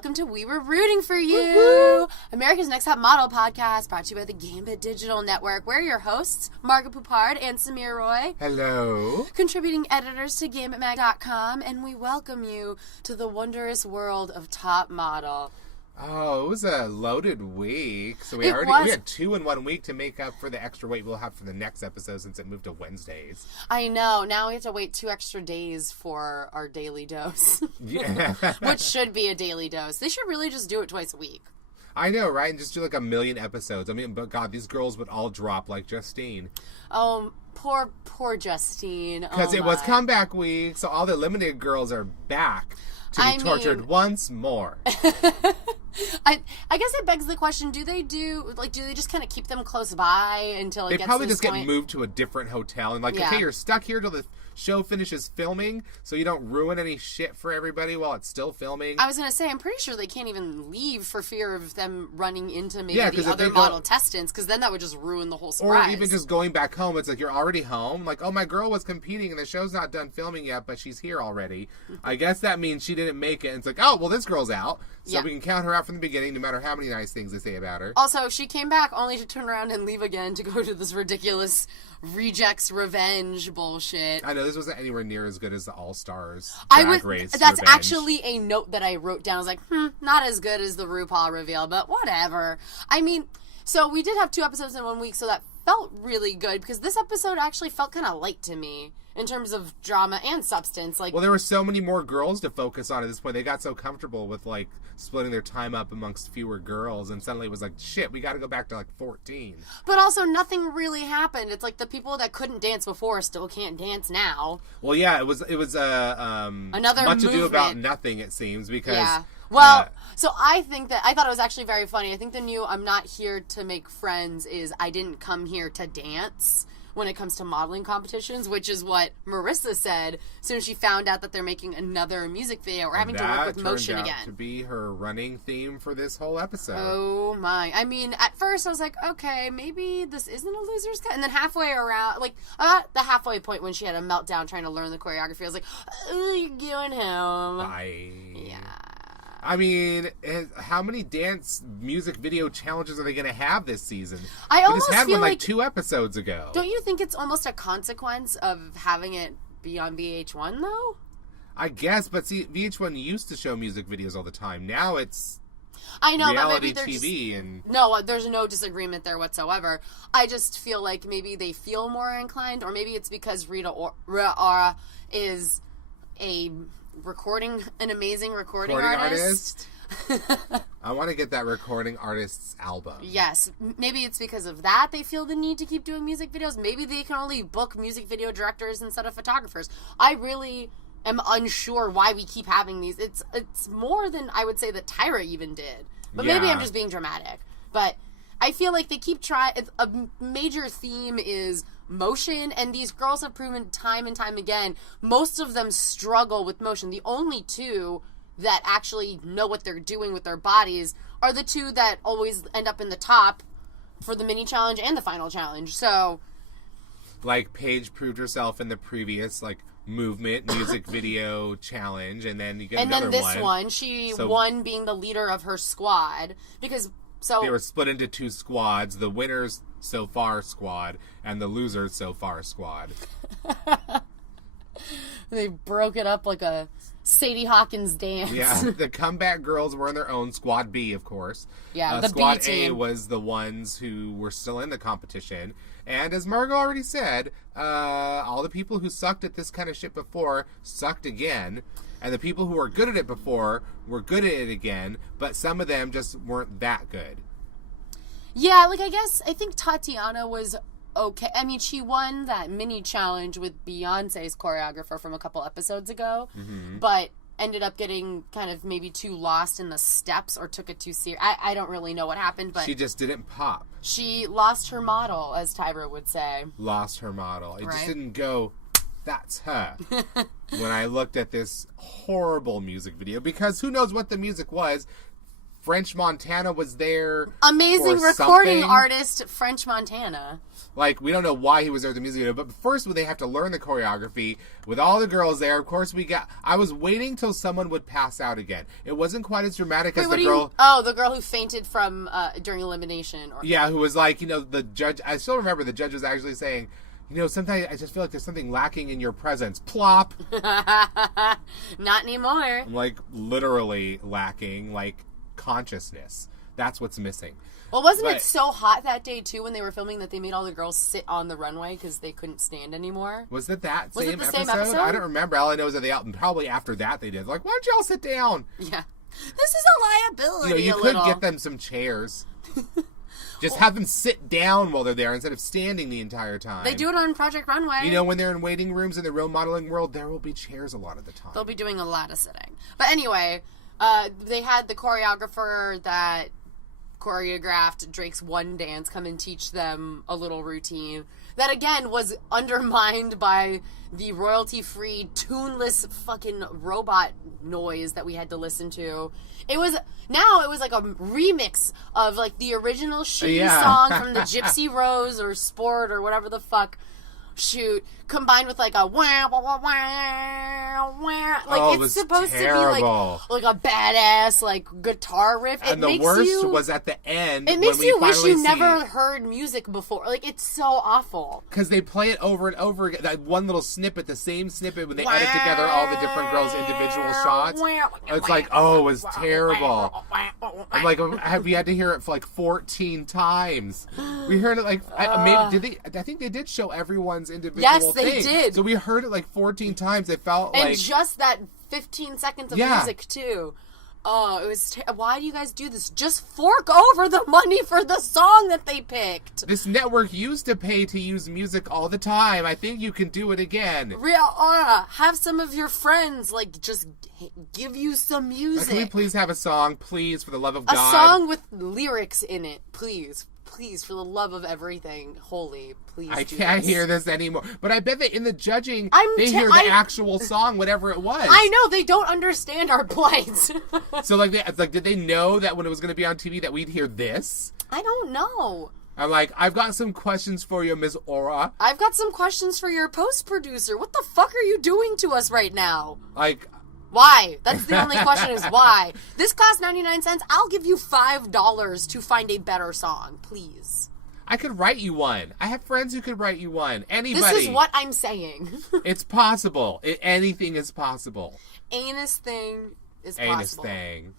welcome to We Were Rooting for You, Woo-hoo! America's Next Top Model podcast, brought to you by the GAMbIT Digital Network. We're your hosts, Margaret Poupard and S.Roy. Hello. Contributing editors to GAMBITmag.com, and we welcome you to the wondrous world of Top Model. Oh, it was a loaded week. So we had 2 in 1 week to make up for the extra weight we'll have for the next episode since it moved to Wednesdays. I know. Now we have to wait 2 extra days for our daily dose. Yeah. Which should be a daily dose. They should really just do it twice a week. I know, right? And just do like 1 million episodes. I mean, but God, these girls would all drop like Justine. Oh, poor Justine. Because it was comeback week, so all the eliminated girls are back to be tortured once more. I guess it begs the question, do they just kind of keep them close by until it gets to this point? They probably just get moved to a different hotel and okay, you're stuck here till the show finishes filming so you don't ruin any shit for everybody while it's still filming. I was going to say, I'm pretty sure they can't even leave for fear of them running into maybe the other model testants, because then that would just ruin the whole surprise. Or even just going back home, it's like you're already home. Like, oh, my girl was competing and the show's not done filming yet, but she's here already. I guess that means she didn't make it. And it's like, oh, well, this girl's out. So we can count her out from the beginning no matter how many nice things they say about her. Also, she came back only to turn around and leave again to go to this ridiculous rejects revenge bullshit. I know, this wasn't anywhere near as good as the All-Stars race That's revenge. actually a note that I wrote down. I was like, not as good as the RuPaul reveal, but whatever. I mean, so we did have 2 episodes in 1 week, so that felt really good, because this episode actually felt kind of light to me in terms of drama and substance. Like, well, there were so many more girls to focus on at this point. They got so comfortable with, like, splitting their time up amongst fewer girls, and suddenly it was like, shit, we got to go back to, like, 14. But also, nothing really happened. It's like the people that couldn't dance before still can't dance now. Well, yeah, it was another much movement. ado about nothing, it seems, because... Yeah. Well, so I thought it was actually very funny. I think the new I'm not here to make friends is I didn't come here to dance when it comes to modeling competitions, which is what Marissa said as soon as she found out that they're making another music video or having to work with motion again. That turned out to be her running theme for this whole episode. Oh my. I mean, at first I was like, okay, maybe this isn't a loser's cut. And then halfway around, like, about the halfway point when she had a meltdown trying to learn the choreography, I was like, oh, you're going home. Bye. Yeah. I mean, how many dance music video challenges are they going to have this season? I almost just had feel one like 2 episodes ago. Don't you think it's almost a consequence of having it be on VH1, though? I guess, but see, VH1 used to show music videos all the time. Now it's reality TV. No, there's no disagreement there whatsoever. I just feel like maybe they feel more inclined, or maybe it's because Rita Ora is an amazing recording artist. I want to get that recording artist's album. Yes. Maybe it's because of that they feel the need to keep doing music videos. Maybe they can only book music video directors instead of photographers. I really am unsure why we keep having these. It's more than I would say that Tyra even did. But maybe I'm just being dramatic. But I feel like they keep trying. A major theme is motion, and these girls have proven time and time again, most of them struggle with motion. The only 2 that actually know what they're doing with their bodies are the 2 that always end up in the top for the mini challenge and the final challenge. So, like, Paige proved herself in the previous, like, movement music video challenge, and then you get another one. And then this one, she won being the leader of her squad, because... So they were split into 2 squads, the winners so far squad and the losers so far squad. They broke it up like a Sadie Hawkins dance. Yeah, the comeback girls were in their own, squad B, of course. Yeah, the squad B team. A was the ones who were still in the competition. And as Margot already said, all the people who sucked at this kind of shit before sucked again. And the people who were good at it before were good at it again, but some of them just weren't that good. Yeah, like, I think Tatiana was okay. I mean, she won that mini challenge with Beyonce's choreographer from a couple episodes ago, but ended up getting kind of maybe too lost in the steps or took it too serious. I don't really know what happened, but... She just didn't pop. She lost her model, as Tyra would say. Lost her model. It just didn't go... That's her. When I looked at this horrible music video, because who knows what the music was, French Montana was there. Amazing or recording something. artist, French Montana. Like, we don't know why he was there at the music video, but first when they have to learn the choreography, with all the girls there, of course I was waiting till someone would pass out again. It wasn't quite as dramatic as the girl... the girl who fainted from, during elimination. Yeah, who was like, the judge, I still remember the judge was actually saying, sometimes I just feel like there's something lacking in your presence. Plop! Not anymore. Like, literally lacking, like, consciousness. That's what's missing. Well, wasn't it so hot that day, too, when they were filming that they made all the girls sit on the runway because they couldn't stand anymore? Was it the same episode? I don't remember. All I know is that probably after that they did. Like, why don't y'all sit down? Yeah. This is a liability, you could get them some chairs. Just have them sit down while they're there instead of standing the entire time. They do it on Project Runway. When they're in waiting rooms in the real modeling world, there will be chairs a lot of the time. They'll be doing a lot of sitting. But anyway, they had the choreographer that choreographed Drake's one dance come and teach them a little routine that again was undermined by the royalty-free tuneless fucking robot noise that we had to listen to. It was like a remix of like the original shitty song from the Gypsy Rose or Sport or whatever the fuck shoot, combined with like a wah wah wah wah wah. Like it's supposed terrible. To be like a badass like guitar riff. And the worst was at the end. It makes you wish you never heard music before. Like it's so awful. Because they play it over and over again. That one little snippet, the same snippet when they edit together all the different girls' individual shots. It's like, it was terrible. I'm like, we had to hear it for like 14 times. We heard it like maybe I think they did show everyone's individual thing. Yes, they did. So we heard it like 14 times. It felt and just that 15 seconds of music too. Oh, it was. Why do you guys do this? Just fork over the money for the song that they picked. This network used to pay to use music all the time. I think you can do it again. Have some of your friends just give you some music. Can we please have a song, please, for the love of God? A song with lyrics in it, please. Please, for the love of everything holy, please. I can't hear this anymore. But I bet that in the judging, they hear the actual song, whatever it was. I know, they don't understand our plight. So, did they know that when it was going to be on TV that we'd hear this? I don't know. I'm like, I've got some questions for you, Ms. Aura. I've got some questions for your post-producer. What the fuck are you doing to us right now? Why? That's the only question is why. This costs 99 cents. I'll give you $5 to find a better song, please. I could write you one. I have friends who could write you one. Anybody. This is what I'm saying. It's possible. Anything is possible. Anus thing is possible. Anus thing.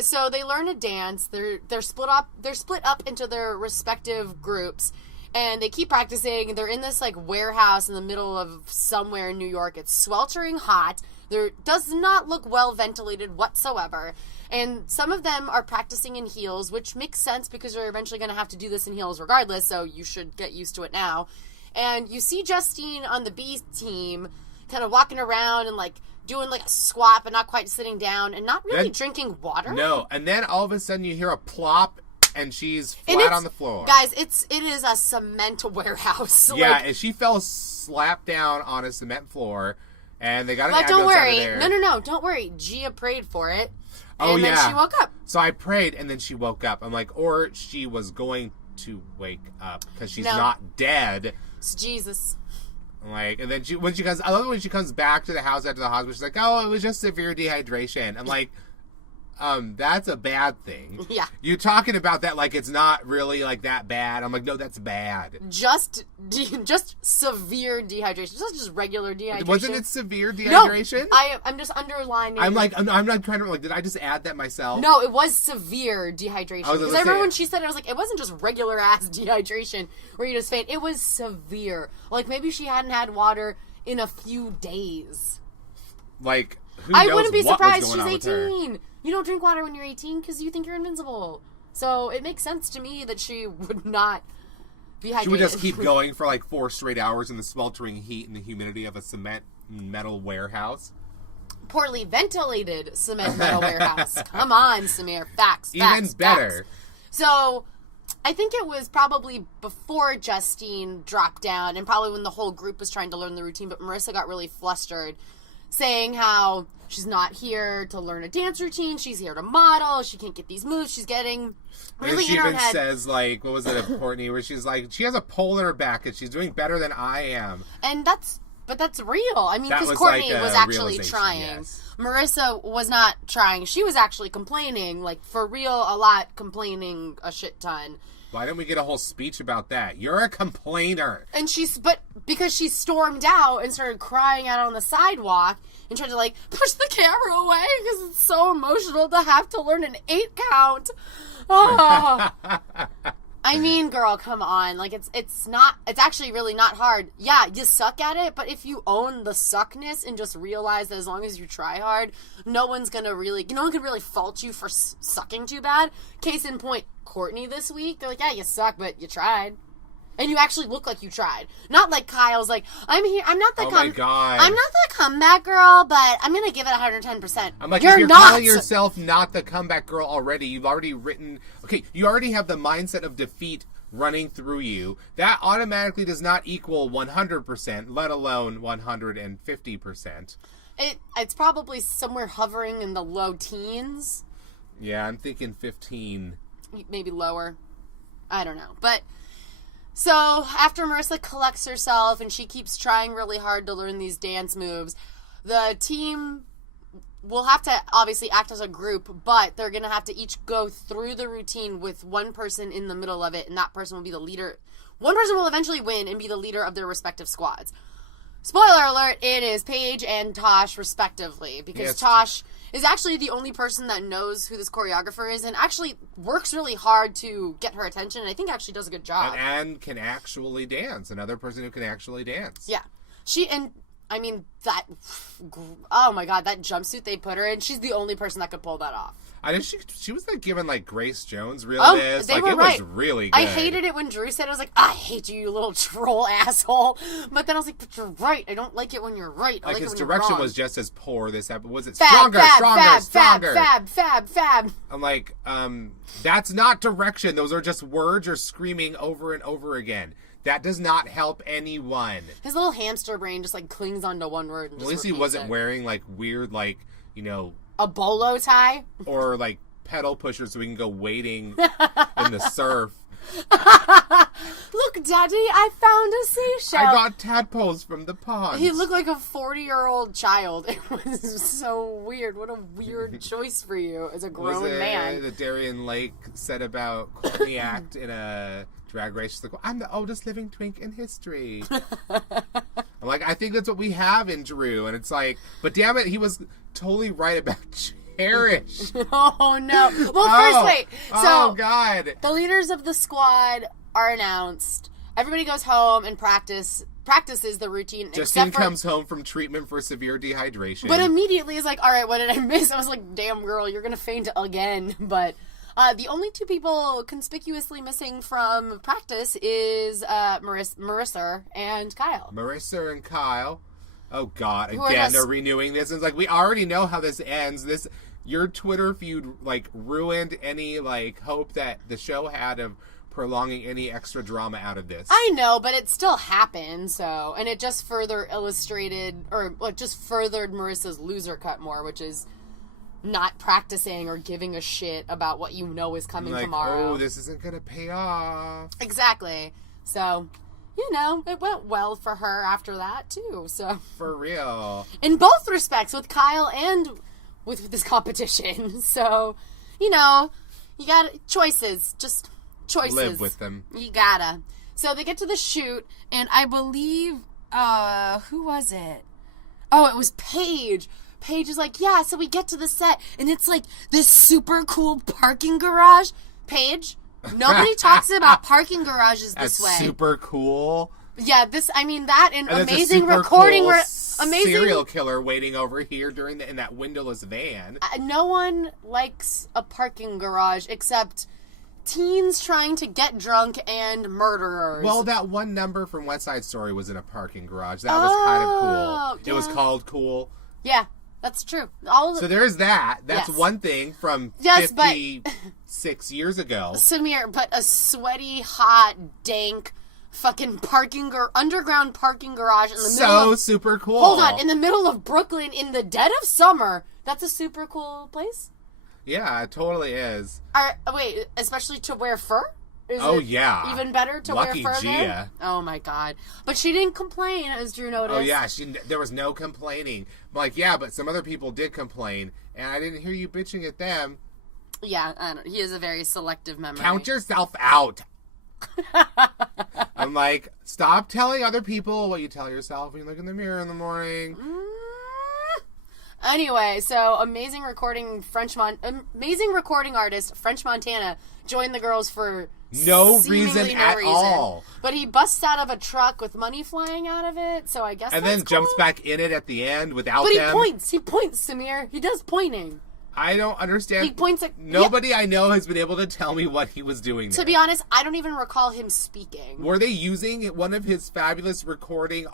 So they learn to dance. They're split up. They're split up into their respective groups. And they keep practicing. They're in this warehouse in the middle of somewhere in New York. It's sweltering hot. There does not look well ventilated whatsoever. And some of them are practicing in heels, which makes sense because you're eventually going to have to do this in heels regardless, so you should get used to it now. And you see Justine on the B team kind of walking around and doing a squat but not quite sitting down and not really drinking water. No, and then all of a sudden you hear a plop and she's flat on the floor. Guys, it is a cement warehouse. Yeah, and she fell slapped down on a cement floor. And they got an ambulance don't worry. out of there. No. Don't worry. Gia prayed for it. And then she woke up. So I prayed, and then she woke up. I'm like, or she was going to wake up because she's not dead. It's Jesus. And then when she comes, I love it when she comes back to the house after the hospital. She's like, oh, it was just severe dehydration. I'm like, that's a bad thing. Yeah. You're talking about that like it's not really that bad. I'm like, no, that's bad. Just severe dehydration. It's not just regular dehydration. Wasn't it severe dehydration? No, I'm just underlining. I'm not trying to did I just add that myself? No, it was severe dehydration. Because I remember when she said it, I was like, it wasn't just regular ass dehydration where you just faint. It was severe. Maybe she hadn't had water in a few days. I wouldn't be surprised. She's 18. You don't drink water when you're 18 because you think you're invincible. So it makes sense to me that she would not be hydrated. She would just keep going for 4 straight hours in the sweltering heat and the humidity of a cement metal warehouse. Poorly ventilated cement metal warehouse. Come on, Samir. Facts. Even better. Facts. So I think it was probably before Justine dropped down and probably when the whole group was trying to learn the routine, but Marissa got really flustered saying how she's not here to learn a dance routine. She's here to model. She can't get these moves. She's getting really in her head. She even says, like, what was it of Courtney, where she's like, she has a pole in her back and she's doing better than I am. And that's real. I mean, because Courtney was actually trying. Yes. Marissa was not trying. She was actually complaining, like, for real, a lot, complaining a shit ton. Why didn't we get a whole speech about that? You're a complainer. And but because she stormed out and started crying out on the sidewalk and tried to, like, push the camera away because it's so emotional to have to learn an 8 count. Oh. I mean, girl, come on. Like, it's actually really not hard. Yeah, you suck at it, but if you own the suckness and just realize that as long as you try hard, no one can really fault you for sucking too bad. Case in point, Courtney this week, they're like, yeah, you suck, but you tried. And you actually look like you tried. Not like Kyle's like, I'm here, I'm not the I'm not the comeback girl, but I'm gonna give it 110%. I'm like, you're calling yourself not the comeback girl already. You've already you already have the mindset of defeat running through you. That automatically does not equal 100%, let alone 150%. It's probably somewhere hovering in the low teens. Yeah, I'm thinking 15. Maybe lower. I don't know. But so after Marissa collects herself and she keeps trying really hard to learn these dance moves, the team will have to obviously act as a group, but they're going to have to each go through the routine with one person in the middle of it, and that person will be the leader. One person will eventually win and be the leader of their respective squads. Spoiler alert, it is Paige and Tosh, respectively, because Tosh is actually the only person that knows who this choreographer is and actually works really hard to get her attention, and I think actually does a good job. And can actually dance. Another person who can actually dance. Yeah. Oh my god, that jumpsuit they put her in, she's the only person that could pull that off. I know she was like giving like Grace Jones realness. They were right. Was really good. I hated it when Drew said it. I was like, I hate you little troll asshole. But then I was like, but you're right. I don't like it when you're right. I like his it when direction you're wrong. was just as poor this episode. Was it fab, stronger? Fab. I'm like, that's not direction. Those are just words you're screaming over and over again. That does not help anyone. His little hamster brain just like clings onto one word and at least he wasn't wearing like weird like, a bolo tie? Or like pedal pushers so we can go wading in the surf. Look, Daddy, I found a seashell. I got tadpoles from the pond. He looked like a 40-year-old child. It was so weird. What a weird choice for you as a grown man. The Darien Lake said about Courtney Act in a Drag Race. She's like, well, I'm the oldest living twink in history. I'm like, I think that's what we have in Drew. And it's like, but damn it, he was totally right about Cherish. Oh, no. Well, first, wait. So, God. The leaders of the squad are announced. Everybody goes home and practices the routine. Justine comes home from treatment for severe dehydration. But immediately is like, all right, what did I miss? I was like, damn, girl, you're going to faint again. But the only two people conspicuously missing from practice is Marissa and Kyle. Marissa and Kyle. Oh, God. Again, they're renewing this. It's like, we already know how this ends. Your Twitter feud, like, ruined any, like, hope that the show had of prolonging any extra drama out of this. I know, but it still happened, so... And it just further illustrated, or just furthered Marissa's loser cut more, which is not practicing or giving a shit about what you know is coming tomorrow. Oh, this isn't gonna pay off. Exactly. So... it went well for her after that, too, so... For real. In both respects, with Kyle and with this competition. So, you got choices. Just choices. Live with them. You gotta. So they get to the shoot, and I believe, who was it? Oh, it was Paige. Paige is like, yeah, so we get to the set, and it's like this super cool parking garage. Paige... Nobody talks about parking garages this way. Super cool. Yeah, that and amazing recording. Cool amazing serial killer waiting over here in that windowless van. No one likes a parking garage except teens trying to get drunk and murderers. Well, that one number from West Side Story was in a parking garage. That was kind of cool. Yeah. It was called Cool. Yeah. That's true. So there's that. That's one thing from 56 years ago. Samir, but a sweaty, hot, dank fucking underground parking garage in the middle of... super cool. Hold on, in the middle of Brooklyn in the dead of summer. That's a super cool place? Yeah, it totally is. Wait, especially to wear fur? Is it yeah. Even better to Lucky wear fur Gia. there? Oh my god. But she didn't complain, as Drew noticed. Oh yeah, there was no complaining. I'm like, yeah, but some other people did complain, and I didn't hear you bitching at them. Yeah, I don't know. He has a very selective memory. Count yourself out. I'm like, stop telling other people what you tell yourself when you look in the mirror in the morning. Anyway, so amazing recording artist French Montana joined the girls for no reason at all. But he busts out of a truck with money flying out of it, so I guess and that's then jumps back in it at the end without them. But he points, Samir. He does pointing. I don't understand. He points at... Nobody I know has been able to tell me what he was doing there. To be honest, I don't even recall him speaking. Were they using one of his fabulous recordings?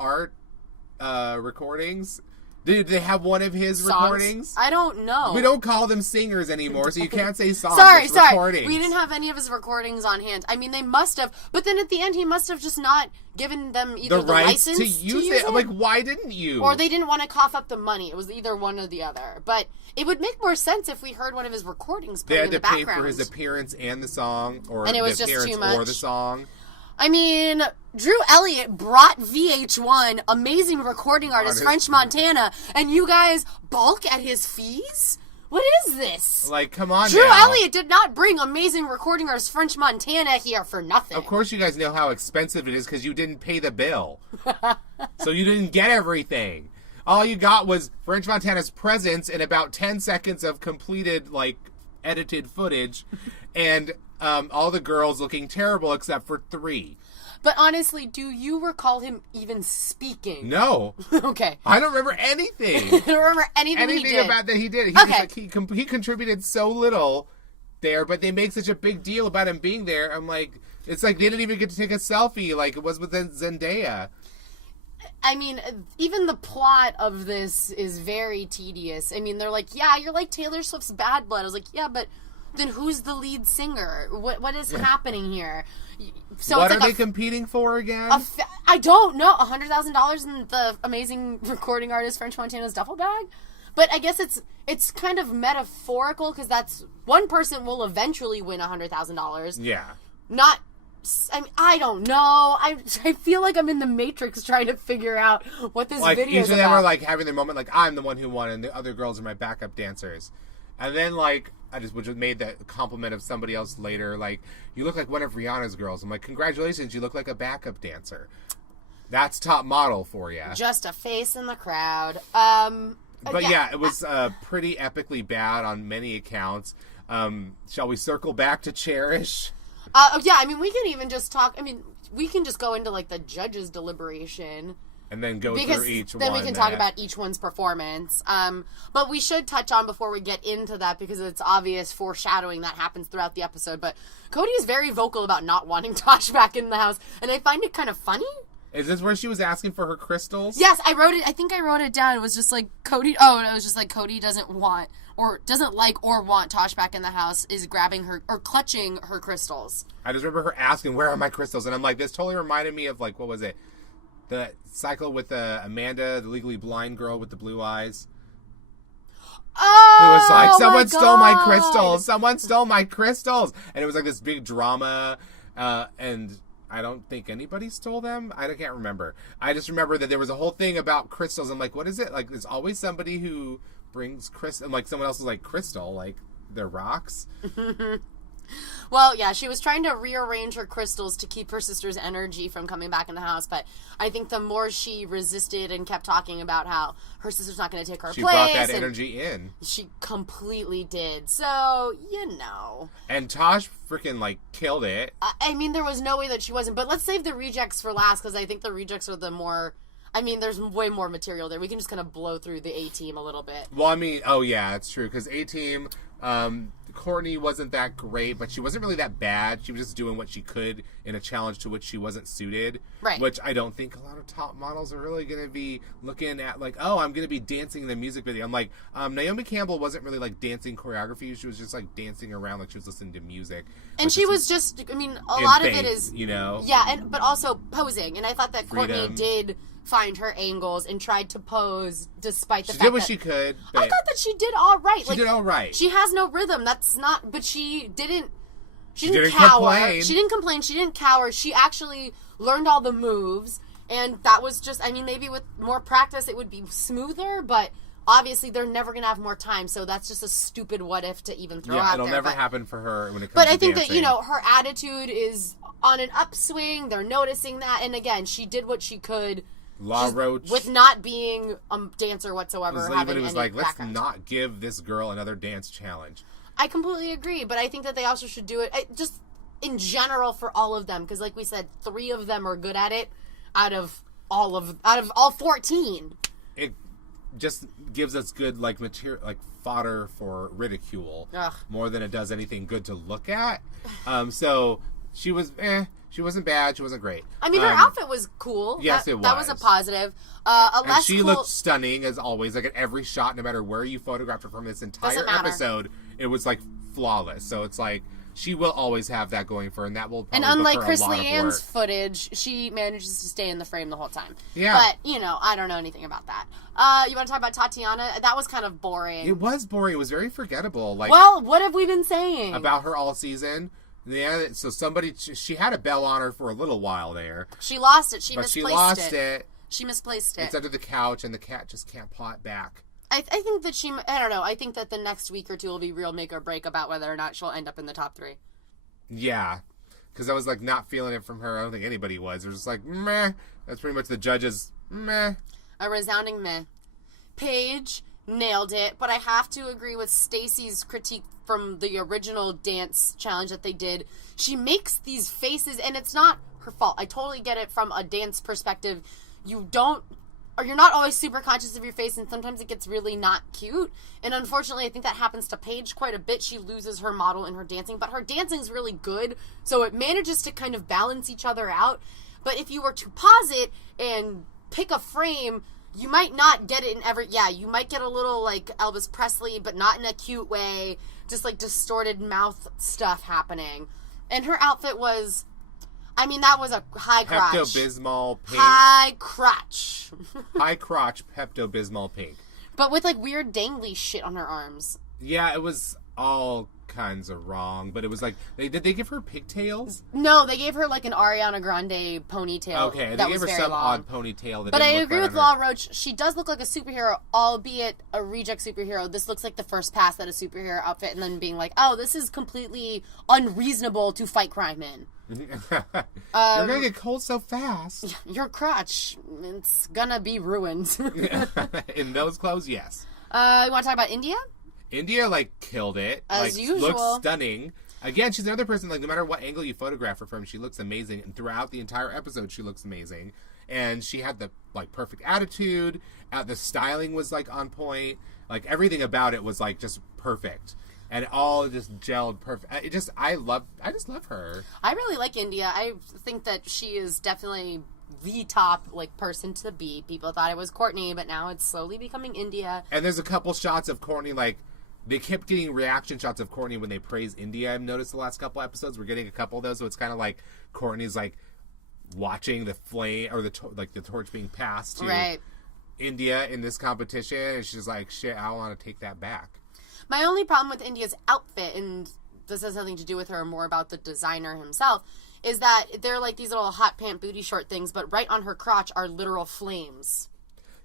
Did they have one of his recordings? I don't know. We don't call them singers anymore, so you can't say songs. Sorry. Recordings. We didn't have any of his recordings on hand. I mean, they must have, but then at the end, he must have just not given them either the license to use it. I'm like, why didn't you? Or they didn't want to cough up the money. It was either one or the other. But it would make more sense if we heard one of his recordings playing in the background. They had to pay for his appearance and the song, or and it was the just appearance too much. or the song. I mean, Drew Elliott brought VH1, amazing recording artist, French Montana, and you guys balk at his fees? What is this? Like, come on Drew now. Elliott did not bring amazing recording artist French Montana here for nothing. Of course you guys know how expensive it is because you didn't pay the bill. So you didn't get everything. All you got was French Montana's presence and about 10 seconds of completed, edited footage, and all the girls looking terrible except for 3. But honestly, do you recall him even speaking? No. Okay. I don't remember anything. I don't remember anything he did. About that he did. He contributed so little there, but they make such a big deal about him being there. I'm like, it's like they didn't even get to take a selfie like it was with Zendaya. I mean, even the plot of this is very tedious. I mean, they're like, yeah, you're like Taylor Swift's Bad Blood. I was like, yeah, but then who's the lead singer? What is happening here? So what are they competing for again? I don't know. $100,000 in the amazing recording artist French Montana's duffel bag? But I guess it's kind of metaphorical because that's one person will eventually win $100,000. Yeah. Not... I mean, I don't know. I feel like I'm in the Matrix trying to figure out what this video is about. Each of them are having their moment I'm the one who won and the other girls are my backup dancers. And then I just made that compliment of somebody else later, you look like one of Rihanna's girls. I'm like, congratulations, you look like a backup dancer. That's top model for you. Just a face in the crowd. But yeah, it was pretty epically bad on many accounts. Shall we circle back to Cherish? Yeah, I mean, we can even just talk. I mean, we can just go into the judge's deliberation. And then go through each one. Then we can talk about each one's performance. But we should touch on before we get into that because it's obvious foreshadowing that happens throughout the episode. But Cody is very vocal about not wanting Tosh back in the house. And I find it kind of funny. Is this where she was asking for her crystals? Yes, I wrote it. I think I wrote it down. It was just Cody. Oh, it was just Cody doesn't want or doesn't like or want Tosh back in the house is grabbing her or clutching her crystals. I just remember her asking, "Where are my crystals?" And I'm like, this totally reminded me of what was it? The cycle with Amanda, the legally blind girl with the blue eyes. Oh, it was like, someone stole my crystals. Someone stole my crystals. And it was this big drama. And I don't think anybody stole them. I can't remember. I just remember that there was a whole thing about crystals. I'm like, what is it? There's always somebody who brings crystal. And someone else is like, crystal. They're rocks. Well, yeah, she was trying to rearrange her crystals to keep her sister's energy from coming back in the house, but I think the more she resisted and kept talking about how her sister's not going to take her place... She brought that energy in. She completely did. So, And Tosh freaking, killed it. I mean, there was no way that she wasn't, but let's save the rejects for last, because I think the rejects are the more... I mean, there's way more material there. We can just kind of blow through the A-Team a little bit. Well, I mean, oh yeah, it's true, because A-Team... Courtney wasn't that great, but she wasn't really that bad. She was just doing what she could in a challenge to which she wasn't suited. Right. Which I don't think a lot of top models are really going to be looking at, like, oh, I'm going to be dancing in the music video. I'm like, Naomi Campbell wasn't really, like, dancing choreography. She was just, like, dancing around like she was listening to music. And she was just, I mean, a lot of it is... You know? Yeah, but also posing. And I thought that Freedom. Courtney did find her angles and tried to pose despite the fact that... She did what she could. I thought that she did all right. She did all right. She has no rhythm. That's not... But she didn't... She didn't cower. Complain. She didn't complain. She didn't cower. She actually learned all the moves. And that was just... I mean, maybe with more practice it would be smoother, but... Obviously, they're never going to have more time, so that's just a stupid what if to even throw out there. Yeah, it'll never happen for her when it comes to But I think dancing. that, her attitude is on an upswing. They're noticing that. And again, she did what she could. Law Roach. With not being a dancer whatsoever. It was like, let's not give this girl another dance challenge. I completely agree, but I think that they also should do it just in general for all of them. Because like we said, 3 of them are good at it out of all 14. It just gives us good material, fodder for ridicule. Ugh. More than it does anything good to look at. So she was she wasn't bad, she wasn't great. I mean, her outfit was cool. Yes, it was. That was a positive. And she looked stunning as always, at every shot, no matter where you photographed her from this entire episode, it was flawless. So it's she will always have that going for her, and that will probably unlike book her Chris a lot Leanne's of work. footage, she manages to stay in the frame the whole time. Yeah. But, I don't know anything about that. You want to talk about Tatiana? That was kind of boring. It was boring. It was very forgettable. Well, what have we been saying? About her all season? Yeah, so she had a bell on her for a little while there. She lost it. She misplaced it. She misplaced it. It's under the couch, and the cat just can't paw it back. I think that I don't know. I think that the next week or two will be real make or break about whether or not she'll end up in the top 3. Yeah, because I was not feeling it from her. I don't think anybody was. It was just meh. That's pretty much the judges' meh. A resounding meh. Paige nailed it, but I have to agree with Stacey's critique from the original dance challenge that they did. She makes these faces, and it's not her fault. I totally get it from a dance perspective. You're not always super conscious of your face, and sometimes it gets really not cute. And unfortunately, I think that happens to Paige quite a bit. She loses her model in her dancing, but her dancing is really good, so it manages to kind of balance each other out. But if you were to pause it and pick a frame, you might not get it in you might get a little Elvis Presley, but not in a cute way, just distorted mouth stuff happening. And her outfit was... I mean, that was a high crotch. Pepto-Bismol pink. High crotch. High crotch Pepto-Bismol pink. But with weird dangly shit on her arms. Yeah, it was all kinds of wrong, but it was did they give her pigtails? No, they gave her an Ariana Grande ponytail. Okay, they gave her some odd ponytail. But I agree with Law Roach. She does look like a superhero, albeit a reject superhero. This looks like the first pass at a superhero outfit, and then being this is completely unreasonable to fight crime in. You're gonna get cold so fast. Your crotch, it's gonna be ruined. In those clothes, yes. You want to talk about India? India killed it. As usual. Looks stunning. Again, she's another person, no matter what angle you photograph her from, she looks amazing. And throughout the entire episode, she looks amazing. And she had the, perfect attitude. The styling was, on point. Everything about it was, just perfect. And it all just gelled perfect. I just love her. I really like India. I think that she is definitely the top, person to beat. People thought it was Courtney, but now it's slowly becoming India. And there's a couple shots of Courtney, they kept getting reaction shots of Courtney when they praise India. I've noticed the last couple episodes. We're getting a couple of those, so it's kind of Courtney's watching the flame or the torch being passed to India in this competition, and she's shit, I want to take that back. My only problem with India's outfit, and this has nothing to do with her, more about the designer himself, is that they're these little hot pant booty short things, but right on her crotch are literal flames.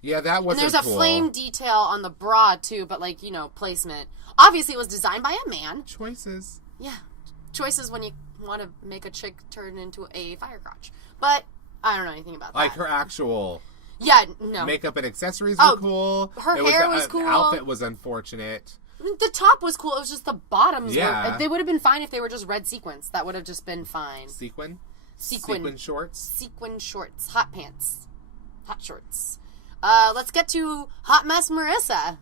Yeah, that wasn't cool. And there's a flame detail on the bra, too, but, placement. Obviously, it was designed by a man. Choices. Yeah. Choices when you want to make a chick turn into a fire crotch. But I don't know anything about that. Her actual... Yeah, no. Makeup and accessories were cool. Her hair was cool. The outfit was unfortunate. The top was cool. It was just the bottoms were... They would have been fine if they were just red sequins. That would have just been fine. Sequin shorts? Sequin shorts. Hot pants. Hot shorts. Let's get to Hot Mess Marissa.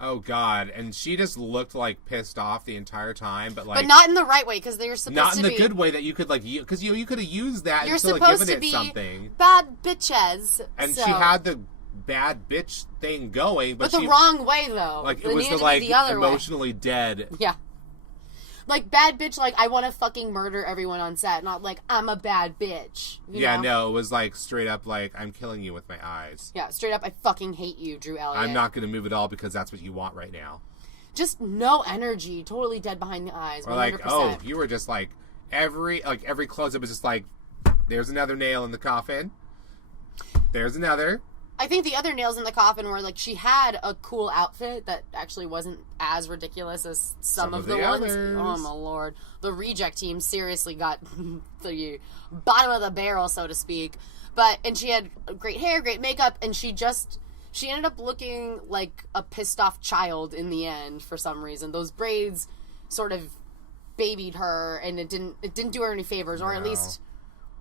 Oh, God. And she just looked, like, pissed off the entire time. But not in the right way, because they're supposed to be... Not in the good way that you could, like... Because you could have used that you're instead of supposed giving to be it something. Bad bitches. And she had the bad bitch thing going, but the wrong way, though. Like, it was the other emotionally way. Dead. Yeah. Like, bad bitch, like, I want to fucking murder everyone on set. Not like, I'm a bad bitch. You know? No, it was like, straight up, like, I'm killing you with my eyes. Yeah, straight up, I fucking hate you, Drew Elliott. I'm not going to move at all because that's what you want right now. Just no energy. Totally dead behind the eyes. 100%. Or like, oh, you were just like, every close-up is just like, there's another nail in the coffin. There's another. I think the other nails in the coffin were, like, she had a cool outfit that actually wasn't as ridiculous as some of the ones. Others. Oh, my Lord. The reject team seriously got the bottom of the barrel, so to speak. And she had great hair, great makeup, and she ended up looking like a pissed off child in the end for some reason. Those braids sort of babied her, and it didn't do her any favors, or at least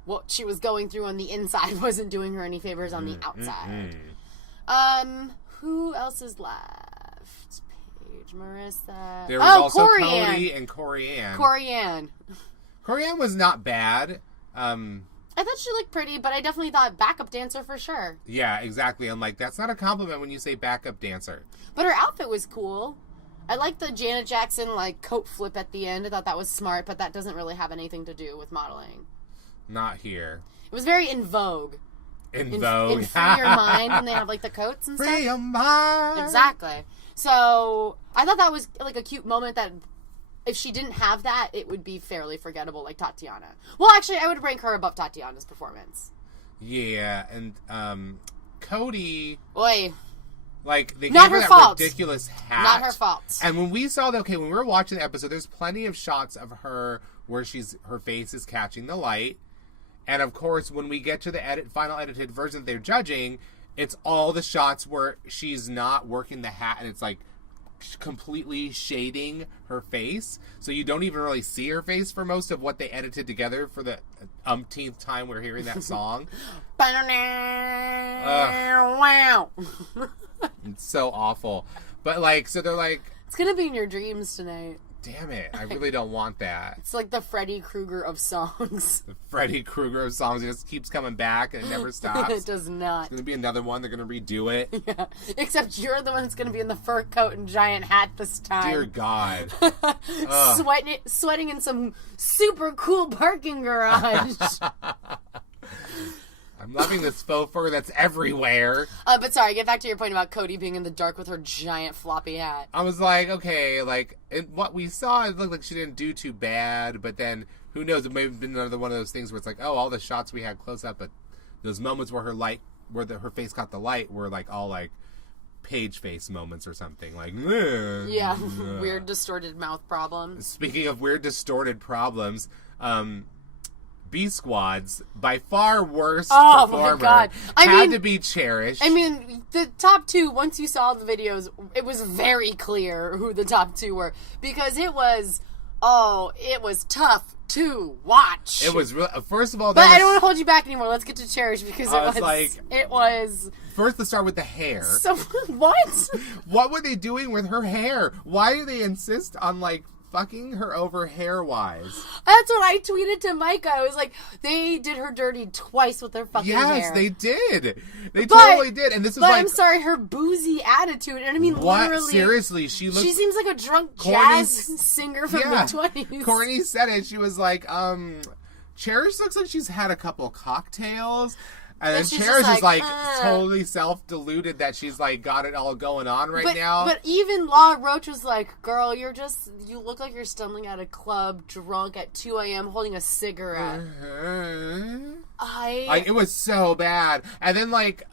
what she was going through on the inside wasn't doing her any favors on the outside. Who else is left? Paige, Marissa. There was also Corianne. Cody and Corianne. Corianne was not bad. I thought she looked pretty, but I definitely thought backup dancer for sure. Yeah, exactly. I'm like, that's not a compliment when you say backup dancer. But her outfit was cool. I liked the Janet Jackson, like, coat flip at the end. I thought that was smart, but that doesn't really have anything to do with modeling. Not here. It was very in vogue. In vogue. In Free Your Mind, when they have, like, the coats and stuff. Free Your Mind. Exactly. So, I thought that was, like, a cute moment that if she didn't have that, it would be fairly forgettable, like Tatiana. Well, actually, I would rank her above Tatiana's performance. Yeah, and Cody... Oy. Like, they Not gave her that fault. ridiculous hat. Not her fault. And when we saw when we were watching the episode, there's plenty of shots of her where her face is catching the light. And of course, when we get to the final edited version that they're judging, it's all the shots where she's not working the hat, and it's like completely shading her face. So you don't even really see her face for most of what they edited together for the umpteenth time we're hearing that song. Wow. It's so awful. But, like, so they're like... It's gonna be in your dreams tonight. Damn it. I really don't want that. It's like the Freddy Krueger of songs. The Freddy Krueger of songs. It just keeps coming back and it never stops. It does not. It's going to be another one. They're going to redo it. Yeah. Except you're the one that's going to be in the fur coat and giant hat this time. Dear God. Sweating in some super cool parking garage. I'm loving this faux fur that's everywhere. But sorry, get back to your point about Cody being in the dark with her giant floppy hat. I was like, okay, like, what we saw, it looked like she didn't do too bad, but then, who knows, it may have been another one of those things where it's like, oh, all the shots we had close up, but those moments where her face caught the light were, like, all, like, page face moments or something. Like, yeah, weird distorted mouth problems. Speaking of weird distorted problems, B-Squad's by far worst performer my God. had to be cherished. I mean, the top two, once you saw the videos, it was very clear who the top two were. Because it was tough to watch. It was real. First of all, I don't want to hold you back anymore. Let's get to Cherish because it was. First, let's start with the hair. So, what? What were they doing with her hair? Why do they insist on, like, fucking her over hair-wise? That's what I tweeted to Micah. I was like, they did her dirty twice with their fucking hair. Yes, they did. They totally did. And this is like... I'm sorry, her boozy attitude. And I mean, what? Literally... Seriously, she seems like a drunk jazz singer from the 20s. Courtney said it. She was like, Cherish looks like she's had a couple cocktails. And then Cherish is like totally self-deluded that she's like got it all going on now. But even Law Roach was like, girl, you look like you're stumbling at a club drunk at 2 a.m. holding a cigarette. It was so bad. And then like,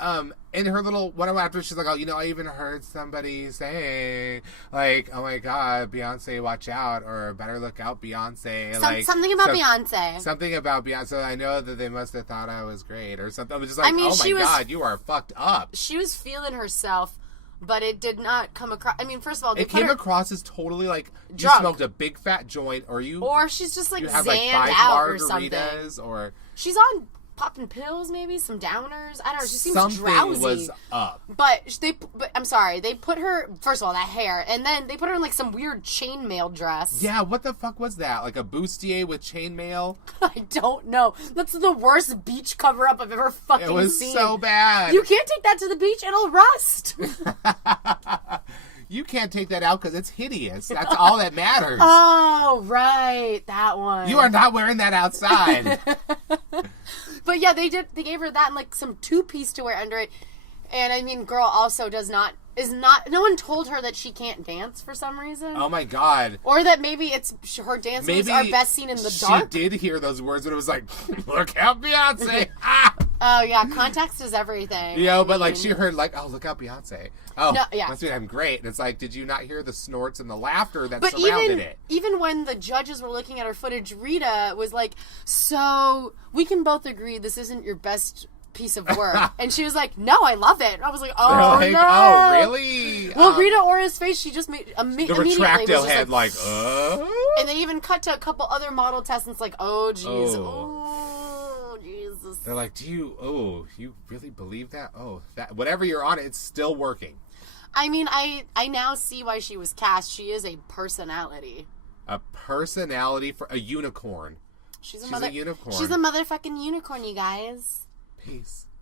in her little one after, she's like, oh, I even heard somebody say, like, oh my God, Beyonce, watch out, or better look out, Beyonce. Something about Beyonce. Something about Beyonce. I know that they must have thought I was great, or something. I was just like, God, you are fucked up. She was feeling herself, but it did not come across. I mean, first of all, it came across as totally like drunk. You smoked a big fat joint, or she's just like zanned like 5 out margaritas, or something. or she's on popping pills, maybe some downers. I don't know. She seems Something drowsy. was up. But I'm sorry. They put her, first of all, that hair, and then they put her in like some weird chainmail dress. Yeah, what the fuck was that? Like a bustier with chainmail? I don't know. That's the worst beach cover up I've ever fucking seen. It was so bad. You can't take that to the beach; it'll rust. You can't take that out because it's hideous. That's all that matters. Oh, right, that one. You are not wearing that outside. But yeah, they gave her that and like some 2-piece to wear under it. And I mean, girl also no one told her that she can't dance for some reason. Oh my God. Or that maybe her dance moves are best seen in the dark. She did hear those words, but it was like, look out, Beyonce. Oh yeah, context is everything. You know, but like she heard like, oh, look out, Beyonce. Oh, no, yeah. must mean I'm great. And it's like, did you not hear the snorts and the laughter that surrounded it? Even when the judges were looking at her footage, Rita was like, so we can both agree this isn't your best piece of work. And she was like, no, I love it. I was like, oh, like, no. Oh, really? Well, Rita Ora's face, she just made the immediately retractile was head like, And they even cut to a couple other model tests, and it's like, oh, jeez. Oh, Jesus. They're like, you really believe that? Oh, that whatever you're on, it's still working. I mean, I now see why she was cast. She is a personality. A personality for a unicorn. She's a unicorn. She's a motherfucking unicorn, you guys.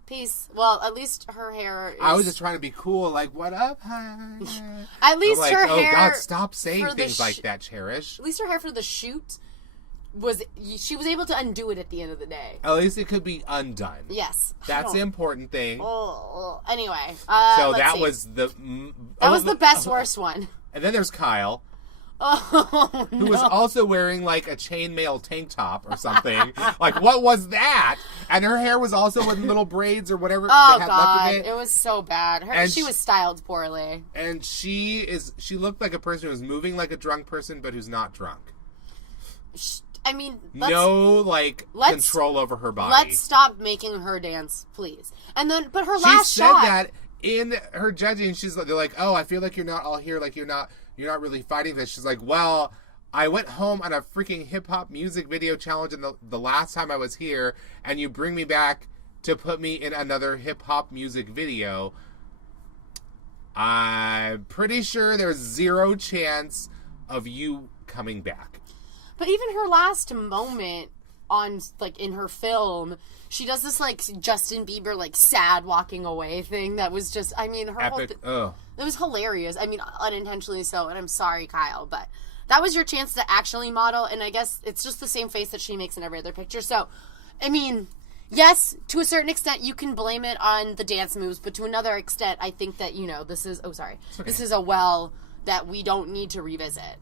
Peace. Well, at least her hair is... I was just trying to be cool, like, what up, hi? At least like, her hair... Oh, God, stop saying things like that, Cherish. At least her hair for the shoot she was able to undo it at the end of the day. At least it could be undone. Yes. That's the important thing. Anyway. So that was the... That was the best, worst one. And then there's Kyle. Oh, who was also wearing like a chainmail tank top or something. Like, what was that? And her hair was also with little braids or whatever. Oh, they had God. Left of it. It was so bad. She was styled poorly. And she looked like a person who's moving like a drunk person, but who's not drunk. I mean, control over her body. Let's stop making her dance, please. And then, but her last shot. She said that in her judging. They're like, oh, I feel like you're not all here. Like, you're not really fighting this. She's like, well, I went home on a freaking hip-hop music video challenge the last time I was here, and you bring me back to put me in another hip-hop music video. I'm pretty sure there's zero chance of you coming back. But even her last moment on, like, in her film, she does this, like, Justin Bieber, like, sad walking away thing that was just, I mean, her epic. It was hilarious. I mean, unintentionally so, and I'm sorry, Kyle, but that was your chance to actually model, and I guess it's just the same face that she makes in every other picture. So, I mean, yes, to a certain extent, you can blame it on the dance moves, but to another extent, I think that, this is, this is a well that we don't need to revisit.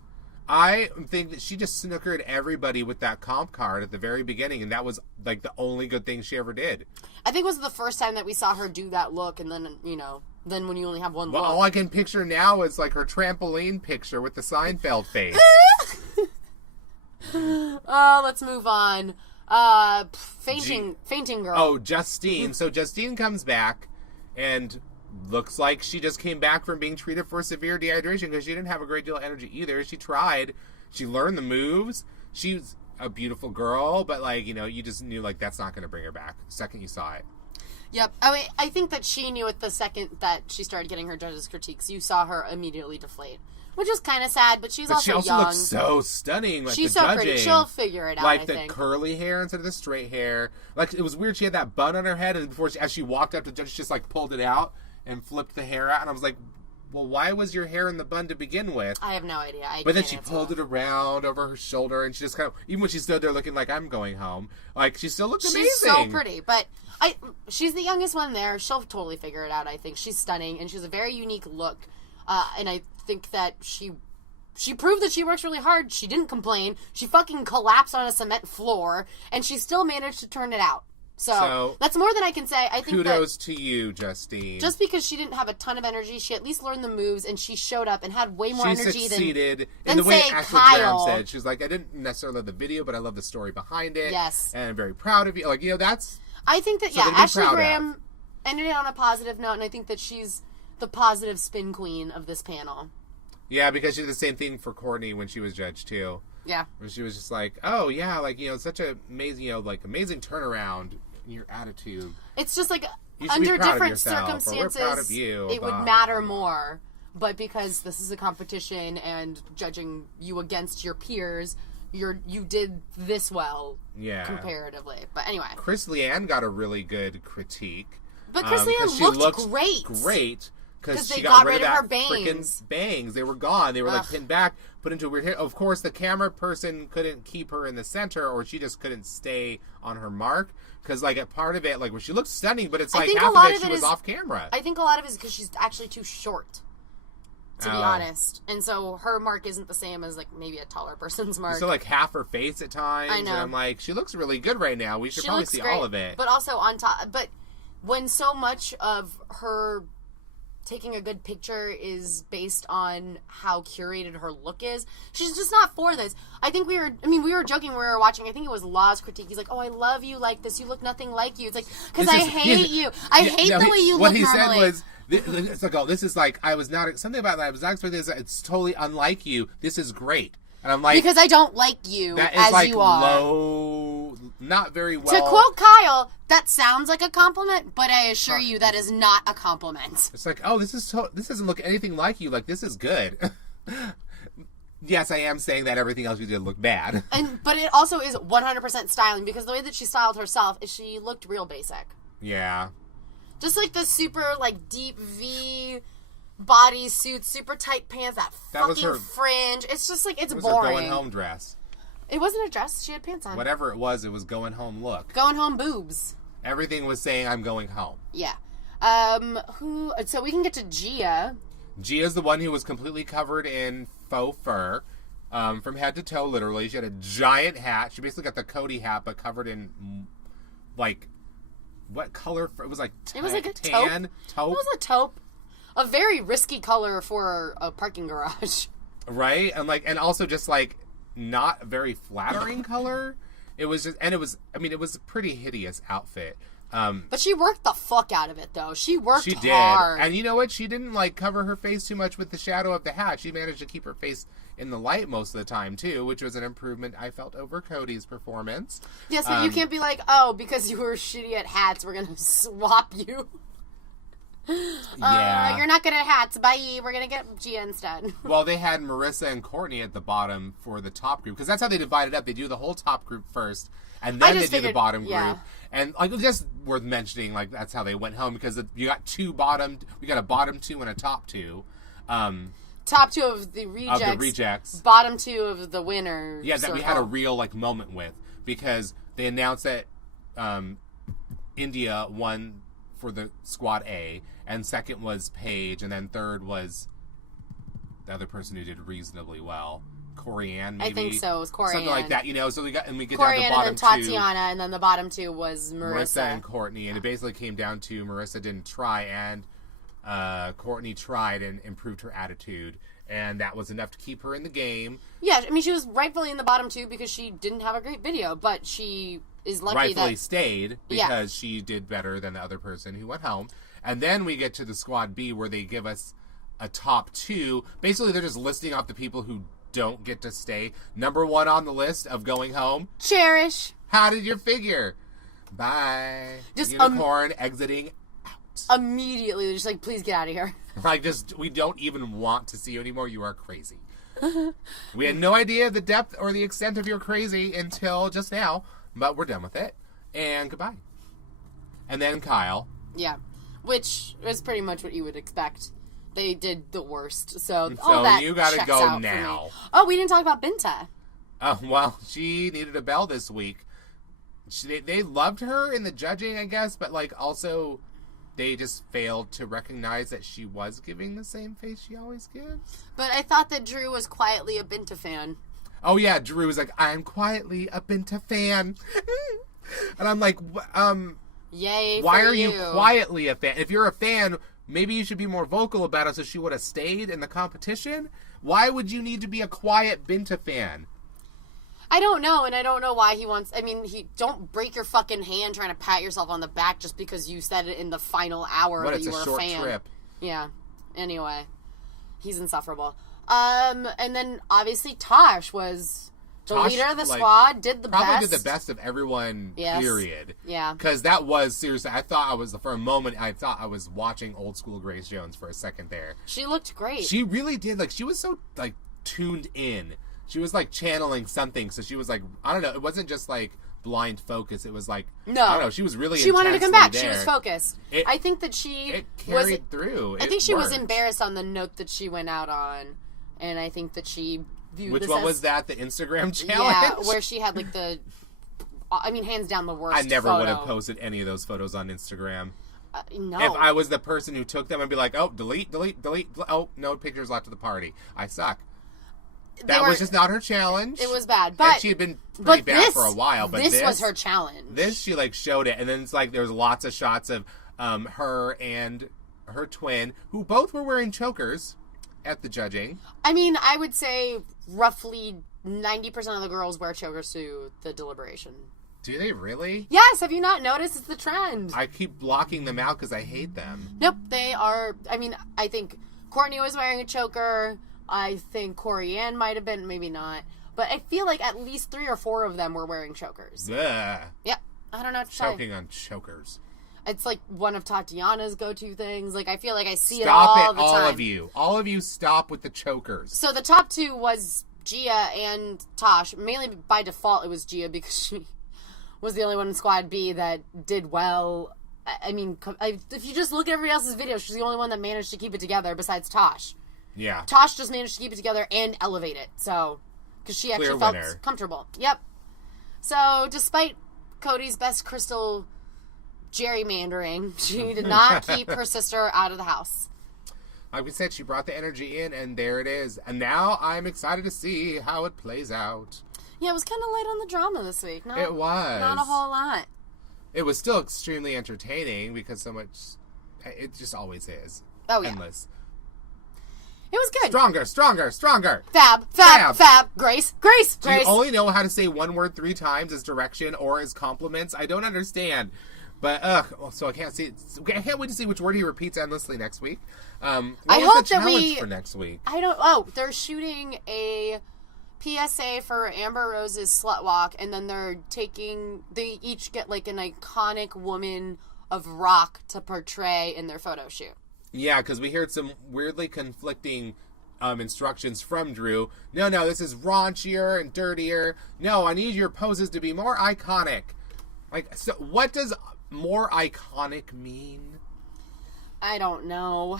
I think that she just snookered everybody with that comp card at the very beginning, and that was, like, the only good thing she ever did. I think it was the first time that we saw her do that look, and then, then when you only have one look. All I can picture now is, like, her trampoline picture with the Seinfeld face. Let's move on. Fainting girl. Oh, Justine. So Justine comes back, and... looks like she just came back from being treated for severe dehydration because she didn't have a great deal of energy either. She tried. She learned the moves. She's a beautiful girl, but, like, you just knew, like, that's not going to bring her back the second you saw it. Yep. I think that she knew it the second that she started getting her judges' critiques. You saw her immediately deflate. Which is kind of sad, but she also young. looks so stunning. Like, she's the so judging. pretty. She'll figure it out, like, I the think. curly hair instead of the straight hair. Like, it was weird. She had that bun on her head, and as she walked up to the judge, she just, like, pulled it out and flipped the hair out, and I was like, well, why was your hair in the bun to begin with? I have no idea. But then she pulled it around over her shoulder, and she just kind of, even when she stood there looking like I'm going home, like, she still looked amazing. She's so pretty, but she's the youngest one there. She'll totally figure it out, I think. She's stunning, and she has a very unique look, and I think that she proved that she works really hard. She didn't complain. She fucking collapsed on a cement floor, and she still managed to turn it out. So that's more than I can say. I think kudos to you, Justine. Just because she didn't have a ton of energy, she at least learned the moves, and she showed up and had way more energy than... She succeeded in the way Ashley Graham said. She was like, I didn't necessarily love the video, but I love the story behind it. Yes. And I'm very proud of you. Like, that's... I think that, Ashley Graham ended it on a positive note, and I think that she's the positive spin queen of this panel. Yeah, because she did the same thing for Courtney when she was judged, too. Yeah. Where she was just like, oh, yeah, like, such an amazing, amazing turnaround your attitude. It's just like You should be under proud of different yourself, or circumstances, we're proud of you, it would blah, matter blah. more. But because this is a competition and judging you against your peers, you did this well comparatively. But anyway. Chris Leanne got a really good critique. But Chris Leanne looked great. Great. Because they she got rid of her that bangs. Freaking bangs. They were gone. They were like pinned back, put into a weird hair. Of course, the camera person couldn't keep her in the center, or she just couldn't stay on her mark. Because like a part of it, like, well, she looked stunning, but it's like half of it she was off camera. I think a lot of it is because she's actually too short, to be honest. And so her mark isn't the same as like maybe a taller person's mark. So like half her face at times. I know. And I'm like, she looks really good right now. We should probably see all of it. But also on top, but when so much of her taking a good picture is based on how curated her look is, she's just not for this. I think we were joking when we were watching, I think it was Law's critique. He's like, oh, I love you like this. You look nothing like you. It's like, because I hate you. I hate the way you look normally. What he said was, it's like, oh, this is like, I was not, something about that, I was not expecting this. It's totally unlike you. This is great. And I'm like, because I don't like you that is as like you are. Low, not very well. To quote Kyle, that sounds like a compliment, but I assure you that is not a compliment. It's like, oh, this doesn't look anything like you. Like, this is good. Yes, I am saying that everything else you did looked bad. But it also is 100% styling, because the way that she styled herself is she looked real basic. Yeah. Just like the super like deep V bodysuit, super tight pants, that fucking fringe. It's just like, it's boring. It was her going home dress. It wasn't a dress. She had pants on. Whatever it was going home look. Going home boobs. Everything was saying, I'm going home. Yeah. So we can get to Gia. Gia's the one who was completely covered in faux fur. From head to toe, literally. She had a giant hat. She basically got the Cody hat, but covered in, like, what color? It was like it was like a tan taupe. It was a taupe. A very risky color for a parking garage. Right? And also just like not a very flattering color. It was just, and it was a pretty hideous outfit. But she worked the fuck out of it, though. She worked hard. She did. And you know what? She didn't like cover her face too much with the shadow of the hat. She managed to keep her face in the light most of the time too, which was an improvement I felt over Cody's performance. Yes, but you can't be like, oh, because you were shitty at hats, we're gonna swap you. Yeah. You're not good at hats. Bye. We're going to get Gia instead. Well, they had Marissa and Courtney at the bottom for the top group, because that's how they divide it up. They do the whole top group first, and then they do the bottom group. And like, it's just worth mentioning, like, that's how they went home, because you got we got a bottom two and a top two. Top two of the rejects. Bottom two of the winner. Yeah, that we had a real like moment with, because they announced that India won for the squad A, and second was Paige, and then third was the other person who did reasonably well, Corianne, maybe. I think so. It was Corianne. Something like that, you know. So we get down to the bottom two. And then Tatiana, and then the bottom two was Marissa and Courtney, and it basically came down to Marissa didn't try, and Courtney tried and improved her attitude, and that was enough to keep her in the game. Yeah, I mean, she was rightfully in the bottom two because she didn't have a great video, but she is lucky rightfully stayed because she did better than the other person who went home. And then we get to the squad B, where they give us a top two. Basically, they're just listing off the people who don't get to stay. Number one on the list of going home, Cherish. How did you figure? Bye. Just Unicorn exiting out. Immediately, they're just like, please get out of here. Like, we don't even want to see you anymore. You are crazy. We had no idea the depth or the extent of your crazy until just now, but we're done with it. And goodbye. And then Kyle. Yeah. Which is pretty much what you would expect. They did the worst. So all that you gotta checks go out now. Oh, we didn't talk about Binta. Oh, well, she needed a bell this week. They loved her in the judging, I guess, but like also they just failed to recognize that she was giving the same face she always gives. But I thought that Drew was quietly a Binta fan. Oh yeah, Drew was like, I'm quietly a Binta fan. And I'm like, yay, why are you quietly a fan? If you're a fan, maybe you should be more vocal about it so she would have stayed in the competition. Why would you need to be a quiet Binta fan? I don't know, and I don't know why he wants... I mean, don't break your fucking hand trying to pat yourself on the back just because you said it in the final hour that you were a fan. It's a short trip. Yeah. Anyway. He's insufferable. And then, obviously, Tosh was The Tosh, leader of the squad did the probably best. did the best of everyone, period. Yeah. Because that was, seriously, for a moment, I thought I was watching old school Grace Jones for a second there. She looked great. She really did. Like, she was so, like, tuned in. She was, like, channeling something. So she was, like, I don't know. It wasn't just, like, blind focus. It was, like, no. I don't know. She was really She wanted to come back. there. She was focused. I think that it carried through. I think she was embarrassed on the note that she went out on. And I think that she... Which one was that? The Instagram challenge? Yeah, where she had like hands down the worst. I never photo. would have posted any of those photos on Instagram. No. If I was the person who took them, I'd be like, oh, delete. Oh, no pictures left of the party. I suck. That was just not her challenge. It was bad. But and she had been pretty bad for a while. But this was her challenge. This, she like showed it. And then it's like there was lots of shots of her and her twin, who both were wearing chokers at the judging. I mean, I would say roughly 90% of the girls wear chokers to the deliberation. Do they really? Yes, have you not noticed? It's the trend. I keep blocking them out because I hate them. Nope, they are. I mean, I think Courtney was wearing a choker. I think Corey Ann might have been, maybe not. But I feel like at least 3 or 4 of them were wearing chokers. Ugh. Yep, I don't know what to say. Choking on chokers. It's like one of Tatiana's go-to things. Like, I feel like I see it all the time. All of you. All of you stop with the chokers. So the top 2 was Gia and Tosh. Mainly by default, it was Gia because she was the only one in Squad B that did well. I mean, if you just look at everybody else's videos, she's the only one that managed to keep it together besides Tosh. Yeah. Tosh just managed to keep it together and elevate it. So, because she actually felt comfortable. Yep. So, despite Cody's best crystal gerrymandering, she did not keep her sister out of the house. Like we said, she brought the energy in, and there it is. And now I'm excited to see how it plays out. Yeah, it was kind of light on the drama this week. It was. Not a whole lot. It was still extremely entertaining because so much... It just always is. Oh, yeah. Endless. It was good. Stronger. Fab. Grace. Do you only know how to say one word 3 times as direction or as compliments? I don't understand. But, so I can't wait to see which word he repeats endlessly next week. I hope that for next week? They're shooting a PSA for Amber Rose's Slut Walk, and then they each get like an iconic woman of rock to portray in their photo shoot. Yeah, because we heard some weirdly conflicting instructions from Drew. No, this is raunchier and dirtier. No, I need your poses to be more iconic. Like, so what does more iconic mean? I don't know.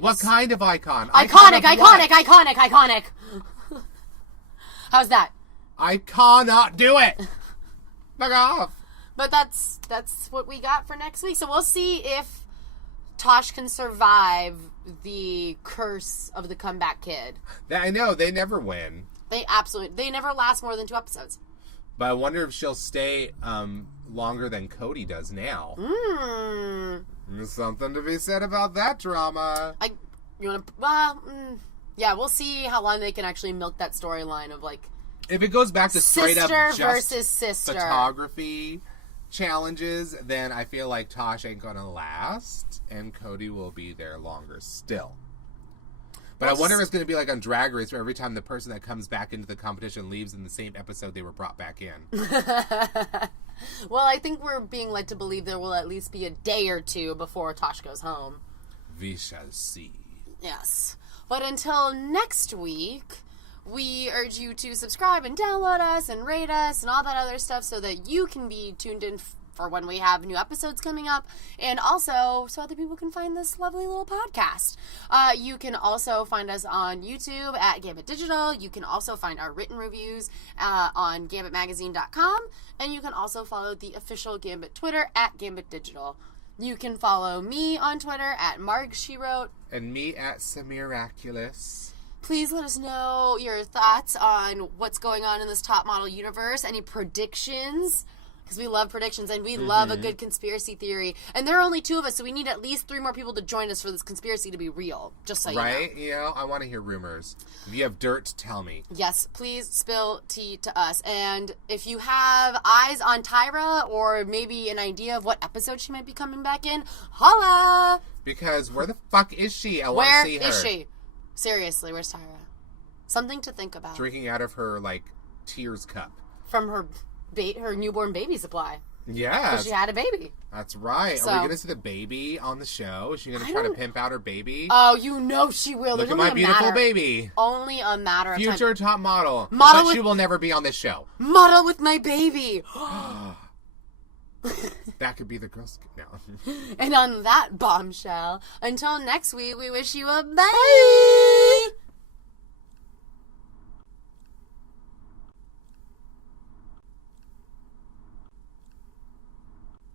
What kind of icon? Iconic. How's that? I cannot do it. Fuck off. But that's what we got for next week. So we'll see if Tosh can survive the curse of the comeback kid. I know, they never win. They never last more than 2 episodes. But I wonder if she'll stay longer than Cody does now. There's something to be said about that drama. Yeah, we'll see how long they can actually milk that storyline of like... If it goes back to straight up just versus sister photography challenges, then I feel like Tosh ain't gonna last, and Cody will be there longer still. But I wonder if it's going to be like on Drag Race, where every time the person that comes back into the competition leaves in the same episode they were brought back in. Well, I think we're being led to believe there will at least be a day or 2 before Tosh goes home. We shall see. Yes. But until next week, we urge you to subscribe and download us and rate us and all that other stuff so that you can be tuned in for when we have new episodes coming up, and also so other people can find this lovely little podcast. You can also find us on YouTube at GAMbIT Digital. You can also find our written reviews on GAMBITmagazine.com, and you can also follow the official GAMbIT Twitter at GAMbIT Digital. You can follow me on Twitter at MargSheWrote. And me at Samiraculous. Please let us know your thoughts on what's going on in this top model universe. Any predictions? Because we love predictions, and we love a good conspiracy theory. And there are only 2 of us, so we need at least 3 more people to join us for this conspiracy to be real. Just so you know. Right? You know, I want to hear rumors. If you have dirt, tell me. Yes, please spill tea to us. And if you have eyes on Tyra, or maybe an idea of what episode she might be coming back in, holla! Because where the fuck is she? I want to see her. Where is she? Seriously, where's Tyra? Something to think about. Drinking out of her, like, tears cup. From her newborn baby supply. Yeah. Because she had a baby. That's right. So, are we going to see the baby on the show? Is she going to try to pimp out her baby? Oh, you know she will. Look at my beautiful baby. Only a matter of time. Future top model. But she will never be on this show. Model with my baby. That could be the Girl Scout now. And on that bombshell, until next week, we wish you a bye.